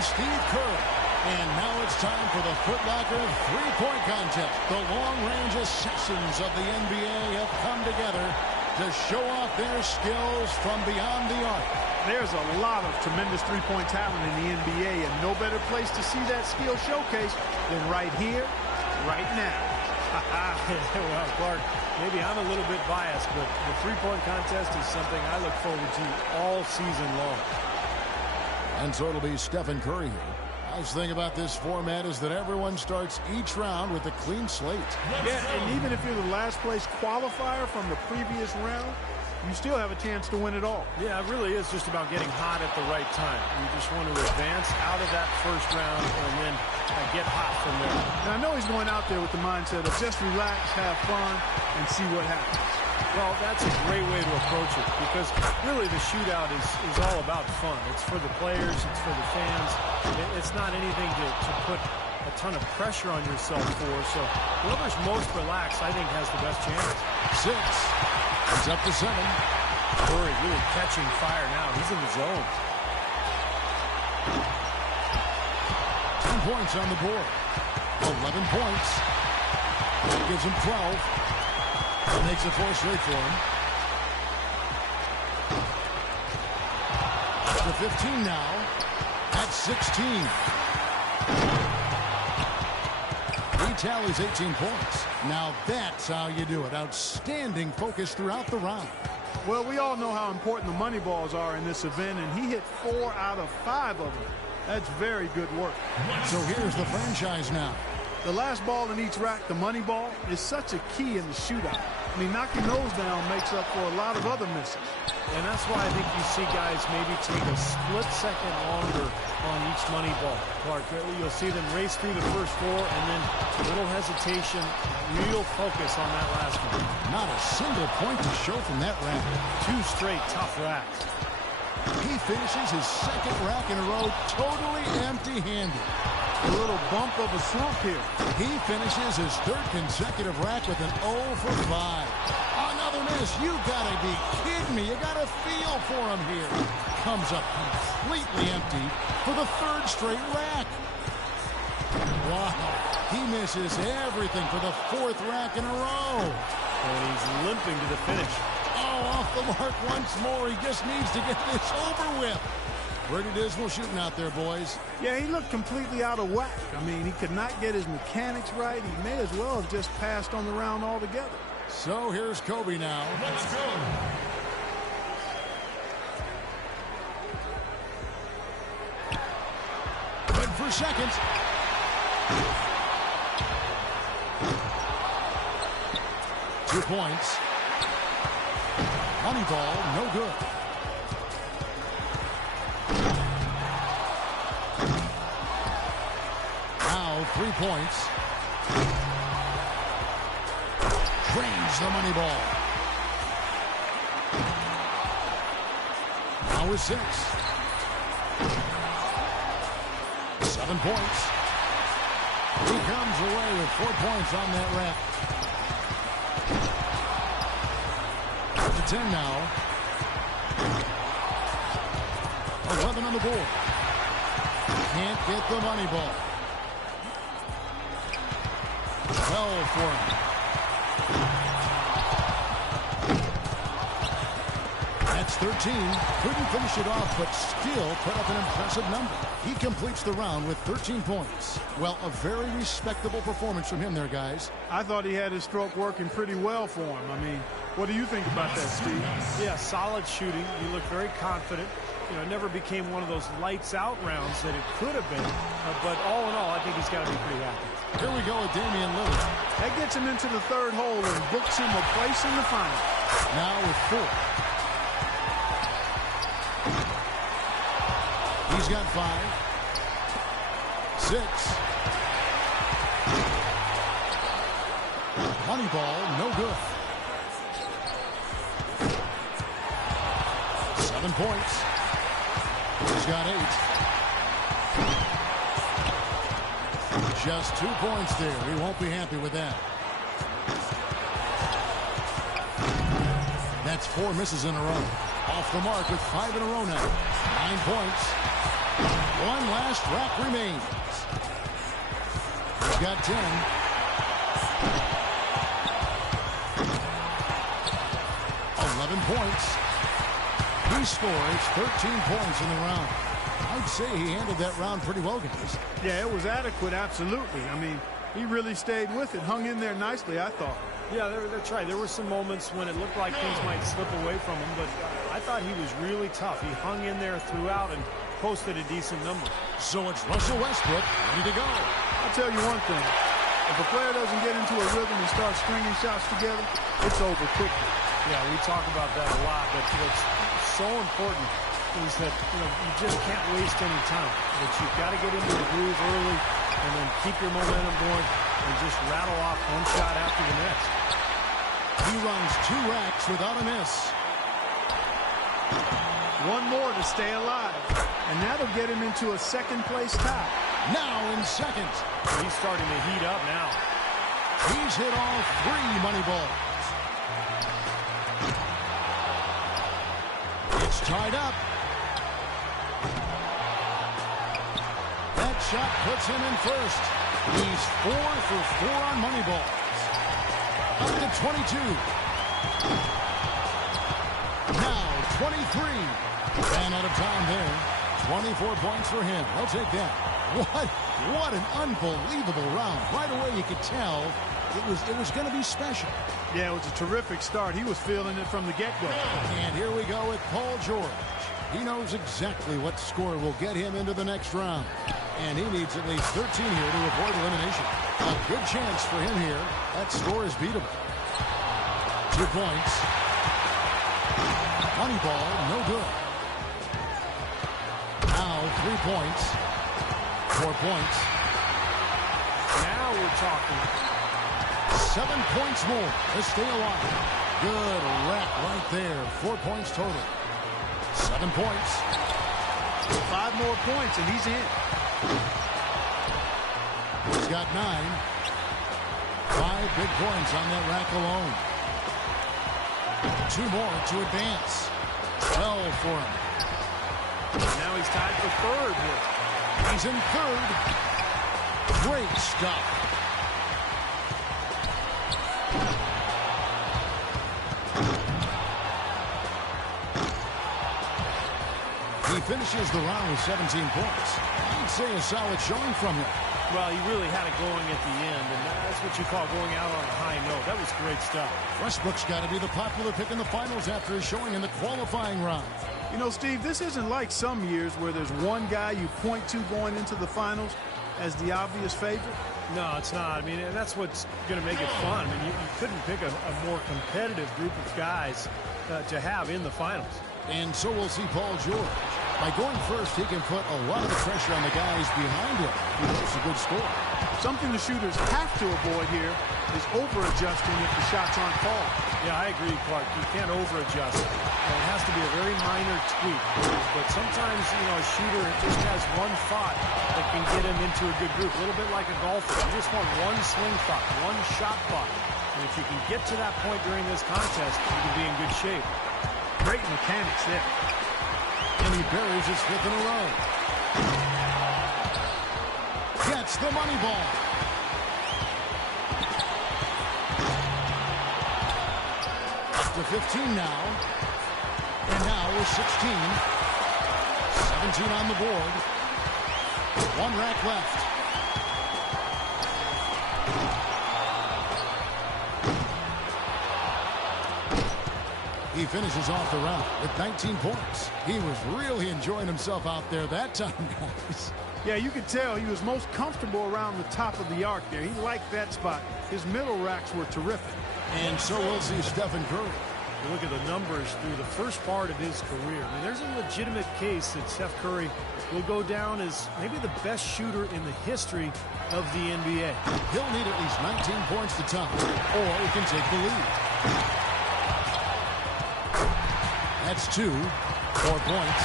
Steve Kerr. And now it's time for the Foot Locker three-point contest. The long-range assassins of the NBA have come together to show off their skills from beyond the arc. There's a lot of tremendous three-point talent in the NBA, and no better place to see that skill showcased than right here, right now. Well, Clark, maybe I'm a little bit biased, but the three-point contest is something I look forward to all season long. And so it'll be Stephen Curry here. Nice thing about this format is that everyone starts each round with a clean slate. Yeah, and even if you're the last place qualifier from the previous round, you still have a chance to win it all. Yeah, it really is just about getting hot at the right time. You just want to advance out of that first round and then get hot from there. Now, I know he's going out there with the mindset of just relax, have fun, and see what happens. Well, that's a great way to approach it because really the shootout is all about fun. It's for the players. It's for the fans. It's not anything to put a ton of pressure on yourself for. So whoever's most relaxed, I think, has the best chance. 6. He's up to 7. Curry really catching fire now. He's in the zone. 10 points on the board. 11 points. That gives him 12. That makes it 4 straight for him. Up to 15 now. At 16. He tallies 18 points. Now that's how you do it. Outstanding focus throughout the round. Well, we all know how important the money balls are in this event, and he hit 4 out of 5 of them. That's very good work. So here's the franchise now. The last ball in each rack, the money ball, is such a key in the shootout. I mean, knocking those down makes up for a lot of other misses. And that's why I think you see guys maybe take a split second longer on each money ball. Clark, you'll see them race through the first 4 and then a little hesitation, real focus on that last one. Not a single point to show from that rack. 2 straight tough racks. He finishes his second rack in a row totally empty-handed. A little bump of a slump here. He finishes his 3rd consecutive rack with an 0 for 5. Another miss. You gotta be kidding me. You gotta feel for him here. Comes up completely empty for the 3rd straight rack. Wow. He misses everything for the 4th rack in a row. And he's limping to the finish. Oh, off the mark once more. He just needs to get this over with. Pretty dismal shooting out there, boys. Yeah, he looked completely out of whack. I mean, he could not get his mechanics right. He may as well have just passed on the round altogether. So here's Kobe now. Let's go. Good for seconds. Two points. Money ball, no good. Now 3 points. Drains the money ball. Now with 6. 7 points. He comes away with 4 points on that rack. To 10 now. 11 on the board. Can't get the money ball. 12 for him. That's 13. Couldn't finish it off, but still put up an impressive number. He completes the round with 13 points. Well, a very respectable performance from him there, guys. I thought he had his stroke working pretty well for him. I mean, what do you think about that, Steve? Yeah, solid shooting. He looked very confident. You know, it never became one of those lights-out rounds that it could have been. But all in all, I think he's got to be pretty happy. Here we go with Damian Lillard. That gets him into the 3rd hole and books him a place in the final. Now with 4. He's got 5. 6. Money ball, no good. 7 points. He's got 8. Just 2 points there. He won't be happy with that. That's 4 misses in a row. Off the mark with 5 in a row now. 9 points. One last rack remains. He's got 10. Points. He scores 13 points in the round. I'd say he handled that round pretty well, guys. Yeah, it was adequate, absolutely. I mean, he really stayed with it, hung in there nicely, I thought. Yeah, that's right. There were some moments when it looked like things might slip away from him, but I thought he was really tough. He hung in there throughout and posted a decent number. So it's Russell Westbrook ready to go. I'll tell you one thing. If a player doesn't get into a rhythm and start stringing shots together, it's over quickly. Yeah, we talk about that a lot, but what's so important is that you just can't waste any time. That you've got to get into the groove early and then keep your momentum going and just rattle off one shot after the next. He runs 2 racks without a miss. One more to stay alive, and that'll get him into a second-place tie. Now in second. He's starting to heat up now. He's hit all 3 money balls. It's tied up. That shot puts him in first. He's 4 for 4 on money balls. Up to 22. Now 23. And out of time there. 24 points for him. I'll take that. What an unbelievable round. Right away you could tell it was going to be special. Yeah, it was a terrific start. He was feeling it from the get-go. And here we go with Paul George. He knows exactly what score will get him into the next round. And he needs at least 13 here to avoid elimination. A good chance for him here. That score is beatable. 2 points. Money ball, no good. Now 3 points. 4 points. Now we're talking. 7 points more to stay alive. Good rack right there. 4 points total. 7 points. 5 more points, and he's in. He's got 9. 5 big points on that rack alone. 2 more to advance. 12 for him. Now he's tied for third here. He's in third. Great stuff. He finishes the round with 17 points. I'd say a solid showing from him. Well, he really had it going at the end, and that's what you call going out on a high note. That was great stuff. Westbrook's got to be the popular pick in the finals after his showing in the qualifying round. You know, Steve, this isn't like some years where there's one guy you point to going into the finals as the obvious favorite. No, it's not. I mean, and that's what's going to make it fun. I mean, you couldn't pick a more competitive group of guys to have in the finals. And so we'll see Paul George. By going first, he can put a lot of the pressure on the guys behind him. He makes a good score. Something the shooters have to avoid here is over-adjusting if the shots aren't falling. Yeah, I agree, Clark. You can't over-adjust. It has to be a very minor tweak. But sometimes, a shooter just has one thought that can get him into a good group. A little bit like a golfer. You just want one swing thought, one shot thought. And if you can get to that point during this contest, you can be in good shape. Great mechanics there. And he buries his 5th in a row. Gets the money ball. Up to 15 now. And now with 16. 17 on the board. 1 rack left. He finishes off the round with 19 points. He was really enjoying himself out there that time, guys. Yeah, you could tell he was most comfortable around the top of the arc there. He liked that spot. His middle racks were terrific. And so we'll see Stephen Curry. You look at the numbers through the first part of his career. I mean, there's a legitimate case that Steph Curry will go down as maybe the best shooter in the history of the NBA. He'll need at least 19 points to top, or he can take the lead. That's 2. 4 points.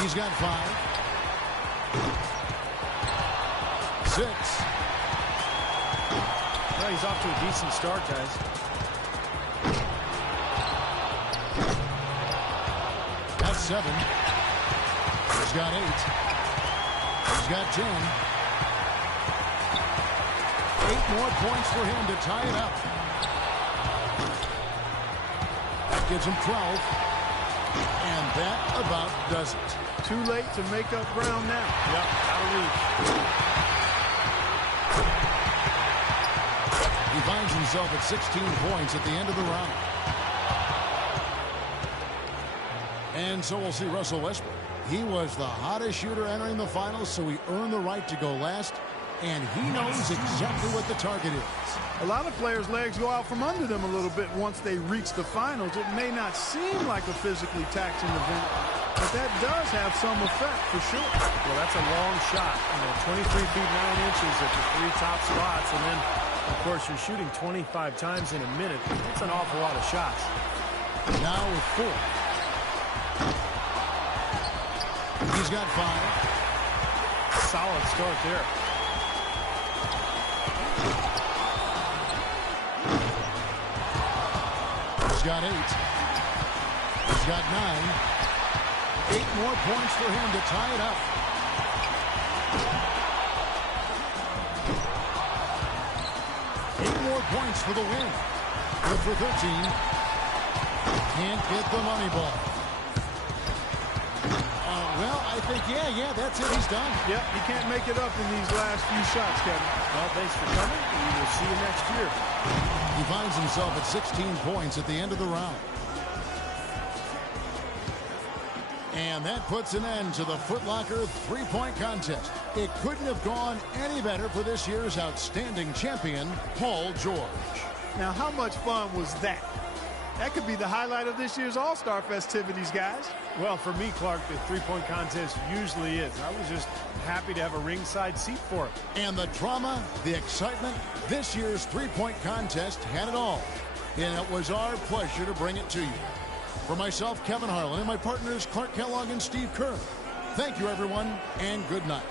He's got 5. 6. Well, he's off to a decent start, guys. 7. He's got 8. He's got 10. 8 more points for him to tie it up. That gives him 12. And that about does it. Too late to make up ground now. Yep, out of reach. He finds himself at 16 points at the end of the round. And so we'll see Russell Westbrook. He was the hottest shooter entering the finals, so he earned the right to go last. And he knows exactly what the target is. A lot of players' legs go out from under them a little bit once they reach the finals. It may not seem like a physically taxing event, but that does have some effect for sure. Well, that's a long shot. 23 feet 9 inches at the 3 top spots, and then, of course, you're shooting 25 times in a minute. That's an awful lot of shots. Now with 4. He's got 5. Solid start there. He's got 8. He's got 9. 8 more points for him to tie it up. Eight more points for the win. Good for 13. Can't get the money ball. Well, I think, yeah, that's it. He's done. Yep, he can't make it up in these last few shots, Kevin. Well, thanks for coming. We will see you next year. He finds himself at 16 points at the end of the round. And that puts an end to the Foot Locker three-point contest. It couldn't have gone any better for this year's outstanding champion, Paul George. Now, how much fun was that? That could be the highlight of this year's All-Star festivities, guys. Well, for me, Clark, the three-point contest usually is. I was just happy to have a ringside seat for it. And the drama, the excitement, this year's three-point contest had it all. And it was our pleasure to bring it to you. For myself, Kevin Harlan, and my partners Clark Kellogg and Steve Kerr, thank you, everyone, and good night.